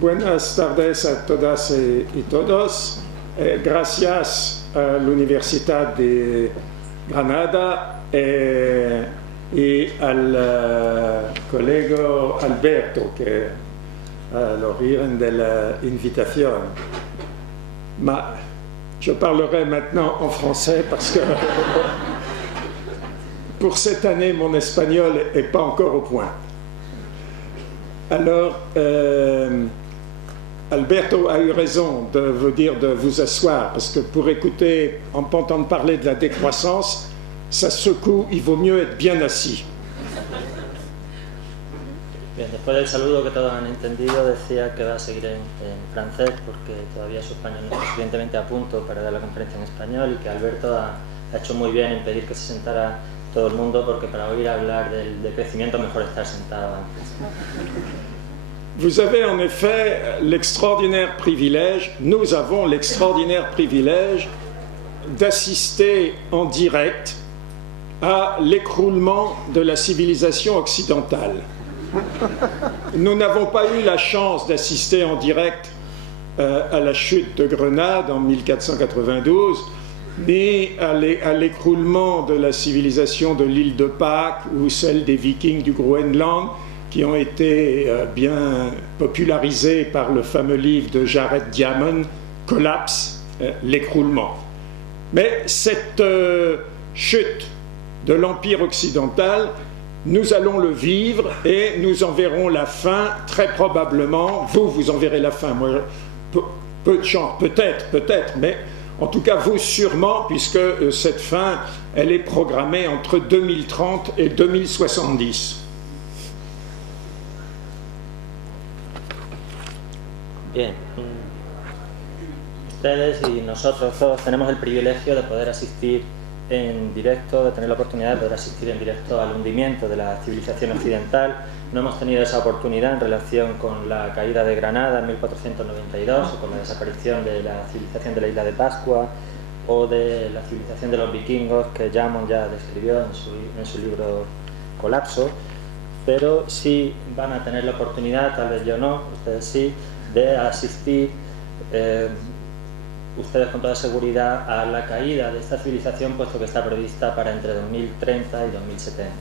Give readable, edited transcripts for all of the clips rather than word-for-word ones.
Buenas tardes a todas y todos. Gracias a la Universidad de Granada y al colega Alberto que à l'origine de l'invitation. Je parlerai maintenant en français parce que pour cette année, mon espagnol n'est pas encore au point. Alors, Alberto a eu raison de vous dire de vous asseoir, parce que pour écouter, entendre parler de la décroissance, ça secoue, il vaut mieux être bien assis. Bien, después del saludo que todos han entendido, decía que va a seguir en francés porque todavía su español no es suficientemente a punto para dar la conferencia en español y que Alberto ha hecho muy bien en pedir que se sentara todo el mundo porque para oír hablar de crecimiento mejor estar sentado antes. Vous avez en effet l'extraordinaire privilège, nous avons l'extraordinaire privilège d'assister en direct à l'écroulement de la civilisation occidentale. Nous n'avons pas eu la chance d'assister en direct à la chute de Grenade en 1492, ni à l'écroulement de la civilisation de l'île de Pâques ou celle des Vikings du Groenland, qui ont été bien popularisés par le fameux livre de Jared Diamond, Collapse, l'écroulement. Mais cette chute de l'Empire occidental, nous allons le vivre et nous en verrons la fin très probablement. Vous en verrez la fin. Moi, peu de chance, peut-être, mais en tout cas vous sûrement, puisque cette fin, elle est programmée entre 2030 et 2070. Bien, ustedes y nosotros todos tenemos el privilegio de poder asistir en directo, de tener la oportunidad de poder asistir en directo al hundimiento de la civilización occidental. No hemos tenido esa oportunidad en relación con la caída de Granada en 1492 o con la desaparición de la civilización de la isla de Pascua o de la civilización de los vikingos que Jamon ya describió en su libro Colapso, pero sí van a tener la oportunidad, tal vez yo no, ustedes sí, de asistir ustedes con toda seguridad a la caída de esta civilización, puesto que está prevista para entre 2030 y 2070.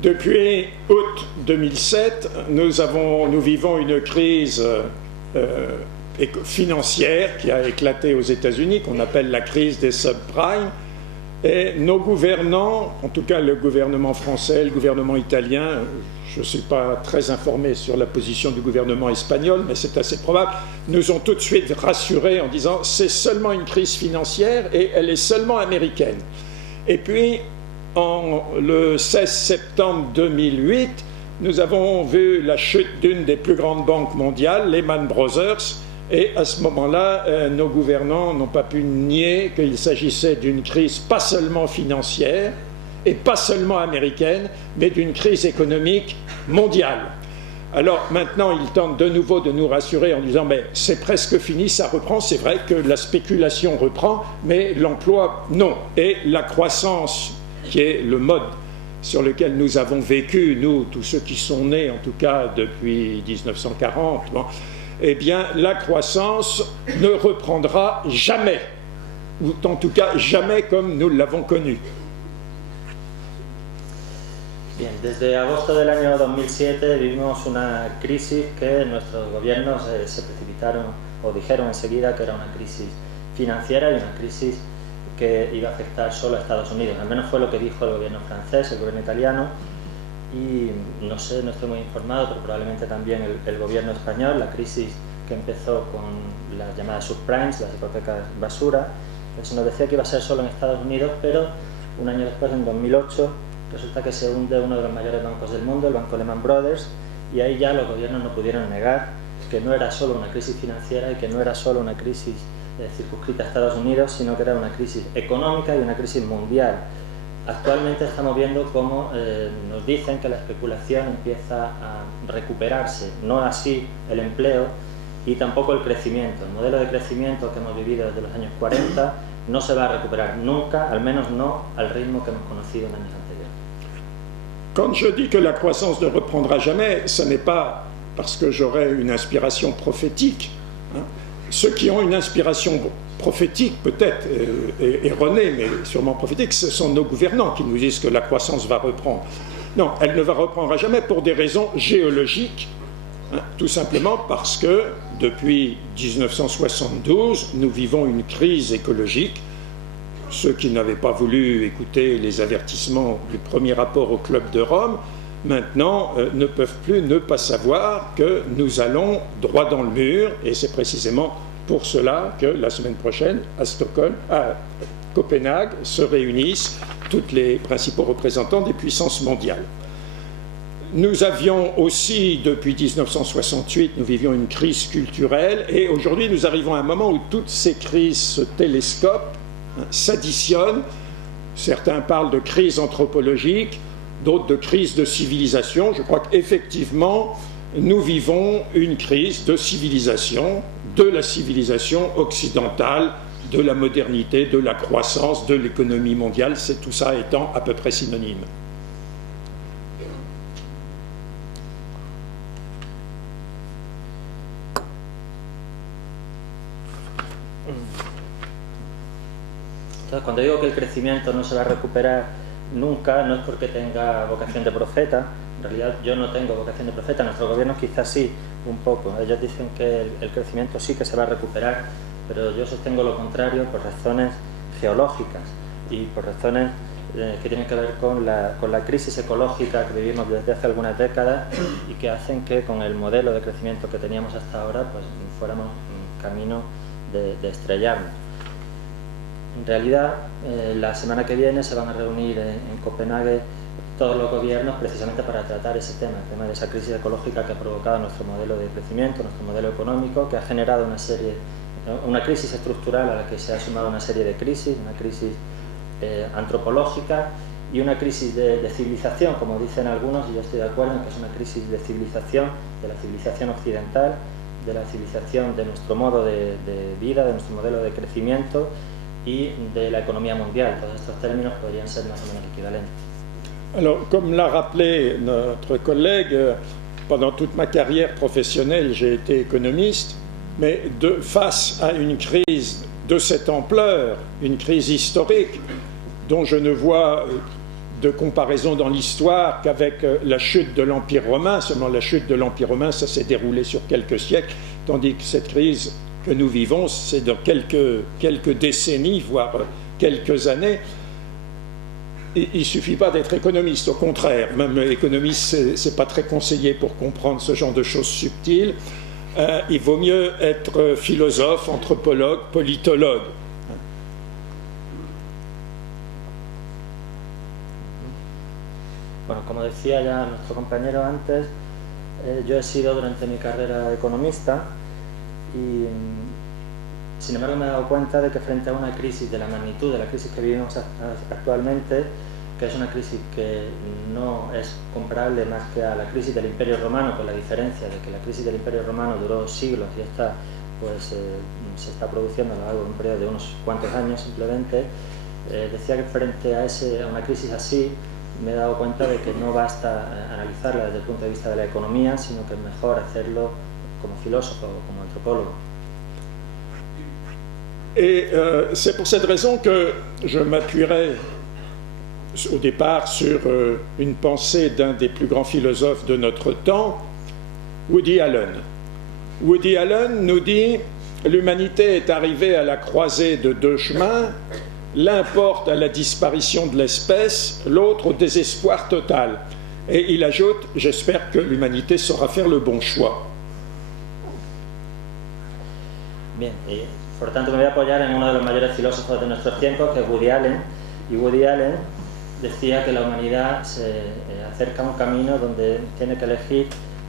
Depuis août 2007, nous vivons une crise financière qui a éclaté aux États-Unis, qu'on appelle la crise des subprimes. Et nos gouvernants, en tout cas le gouvernement français, le gouvernement italien, je ne suis pas très informé sur la position du gouvernement espagnol, mais c'est assez probable, nous ont tout de suite rassurés en disant c'est seulement une crise financière et elle est seulement américaine. Et puis, le 16 septembre 2008, nous avons vu la chute d'une des plus grandes banques mondiales, Lehman Brothers, et à ce moment-là, nos gouvernants n'ont pas pu nier qu'il s'agissait d'une crise pas seulement financière et pas seulement américaine, mais d'une crise économique mondiale. Alors maintenant, ils tentent de nouveau de nous rassurer en disant mais c'est presque fini, ça reprend. C'est vrai que la spéculation reprend, mais l'emploi, non. Et la croissance, qui est le mode sur lequel nous avons vécu, nous, tous ceux qui sont nés, en tout cas depuis 1940, bon, eh bien, la croissance ne reprendra jamais, ou en tout cas jamais comme nous l'avons connue. Bien, desde agosto del año 2007 vivimos una crisis que nuestros gobiernos se precipitaron o dijeron enseguida que era una crisis financiera y una crisis que iba a afectar solo a Estados Unidos. Al menos fue lo que dijo el gobierno francés, el gobierno italiano, y no sé, no estoy muy informado, pero probablemente también el gobierno español, la crisis que empezó con las llamadas subprimes, las hipotecas basura, que se nos decía que iba a ser solo en Estados Unidos, pero un año después, en 2008, resulta que se hunde uno de los mayores bancos del mundo, el banco Lehman Brothers, y ahí ya los gobiernos no pudieron negar que no era solo una crisis financiera y que no era solo una crisis circunscrita a Estados Unidos, sino que era una crisis económica y una crisis mundial. Actualmente estamos viendo cómo nos dicen que la especulación empieza a recuperarse, no así el empleo y tampoco el crecimiento. El modelo de crecimiento que hemos vivido desde los años 40 no se va a recuperar nunca, al menos no al ritmo que hemos conocido en años anteriores. Quand je dis que la croissance ne reprendra jamais, ce n'est pas parce que j'aurais une inspiration prophétique. Ceux qui ont une inspiration prophétique, peut-être erronée, mais sûrement prophétique, ce sont nos gouvernants qui nous disent que la croissance va reprendre. Non, elle ne va reprendre jamais pour des raisons géologiques, tout simplement parce que depuis 1972, nous vivons une crise écologique. Ceux qui n'avaient pas voulu écouter les avertissements du premier rapport au Club de Rome, maintenant ne peuvent plus ne pas savoir que nous allons droit dans le mur, et c'est précisément pour cela que la semaine prochaine, à Copenhague, se réunissent tous les principaux représentants des puissances mondiales. Nous avions aussi, depuis 1968, nous vivions une crise culturelle, et aujourd'hui nous arrivons à un moment où toutes ces crises se télescopent, s'additionnent. Certains parlent de crise anthropologique, d'autres de crise de civilisation. Je crois qu'effectivement, nous vivons une crise de civilisation, de la civilisation occidentale, de la modernité, de la croissance, de l'économie mondiale, c'est tout ça étant à peu près synonyme. Entonces, cuando digo que el crecimiento no se va a recuperar nunca, no es porque tenga vocación de profeta. En realidad yo no tengo vocación de profeta, nuestros gobiernos quizás sí, un poco. Ellos dicen que el crecimiento sí que se va a recuperar, pero yo sostengo lo contrario por razones geológicas y por razones que tienen que ver con la crisis ecológica que vivimos desde hace algunas décadas y que hacen que con el modelo de crecimiento que teníamos hasta ahora pues fuéramos camino de estrellarnos. En realidad, la semana que viene se van a reunir en Copenhague todos los gobiernos precisamente para tratar ese tema, el tema de esa crisis ecológica que ha provocado nuestro modelo de crecimiento, nuestro modelo económico, que ha generado una crisis estructural a la que se ha sumado una serie de crisis, una crisis antropológica y una crisis de civilización, como dicen algunos, y yo estoy de acuerdo en que es una crisis de civilización, de la civilización occidental, de la civilización de nuestro modo de vida, de nuestro modelo de crecimiento y de la économie mondiale. Todos estos términos podrían ser más o menos equivalentes. Alors, comme l'a rappelé notre collègue, pendant toute ma carrière professionnelle, j'ai été économiste, mais face à une crise de cette ampleur, une crise historique, dont je ne vois de comparaison dans l'histoire qu'avec la chute de l'Empire romain. Seulement la chute de l'Empire romain, ça s'est déroulé sur quelques siècles, tandis que cette crise que nous vivons, c'est dans quelques décennies, voire quelques années. Il ne suffit pas d'être économiste, au contraire, même économiste, ce n'est pas très conseillé pour comprendre ce genre de choses subtiles. Il vaut mieux être philosophe, anthropologue, politologue. Bueno, como decía ya nuestro compañero antes, yo he sido durante mi carrera economista y sin embargo me he dado cuenta de que frente a una crisis de la magnitud de la crisis que vivimos actualmente, que es una crisis que no es comparable más que a la crisis del Imperio Romano, con la diferencia de que la crisis del Imperio Romano duró siglos y esta pues, se está produciendo a lo largo de un periodo de unos cuantos años simplemente, decía que frente a una crisis así me he dado cuenta de que no basta analizarla desde el punto de vista de la economía, sino que es mejor hacerlo como filósofo o como antropólogo. Et c'est pour cette raison que je m'appuierai au départ sur une pensée d'un des plus grands philosophes de notre temps, Woody Allen. Woody Allen nous dit « L'humanité est arrivée à la croisée de deux chemins, l'un porte à la disparition de l'espèce, l'autre au désespoir total. » Et il ajoute « J'espère que l'humanité saura faire le bon choix. » Bien, et por tanto me voy a apoyar en uno de los mayores filósofos de nuestros tiempos, que es Woody Allen, y Woody Allen decía que la humanidad se acerca a un camino donde tiene que elegir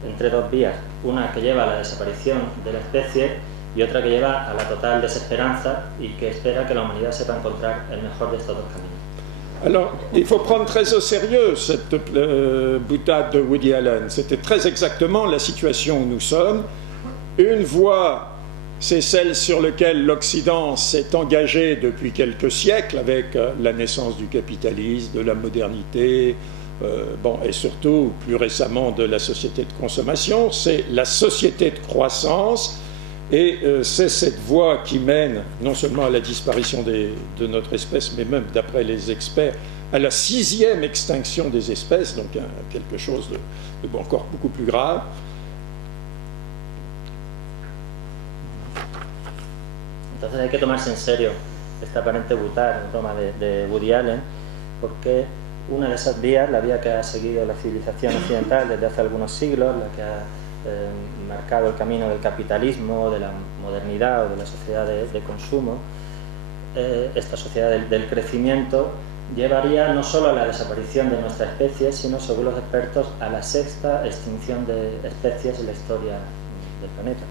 entre dos vías, una que lleva a la desaparición de la especie y otra que lleva a la total desesperanza y que espera que la humanidad sepa encontrar el mejor de estos dos caminos. Alors, il faut prendre très au sérieux cette boutade de Woody Allen. C'était très exactement la situation où nous sommes. Une voie, c'est celle sur laquelle l'Occident s'est engagé depuis quelques siècles avec la naissance du capitalisme, de la modernité, bon, et surtout, plus récemment, de la société de consommation, c'est la société de croissance, et c'est cette voie qui mène non seulement à la disparition de notre espèce, mais même, d'après les experts, à la 6e extinction des espèces, donc quelque chose de encore beaucoup plus grave. Entonces hay que tomarse en serio esta aparente broma de Woody Allen, porque una de esas vías, la vía que ha seguido la civilización occidental desde hace algunos siglos, la que ha marcado el camino del capitalismo, de la modernidad o de la sociedad de consumo, esta sociedad del crecimiento, llevaría no solo a la desaparición de nuestra especie, sino, según los expertos, a la 6ª extinción de especies en la historia del planeta.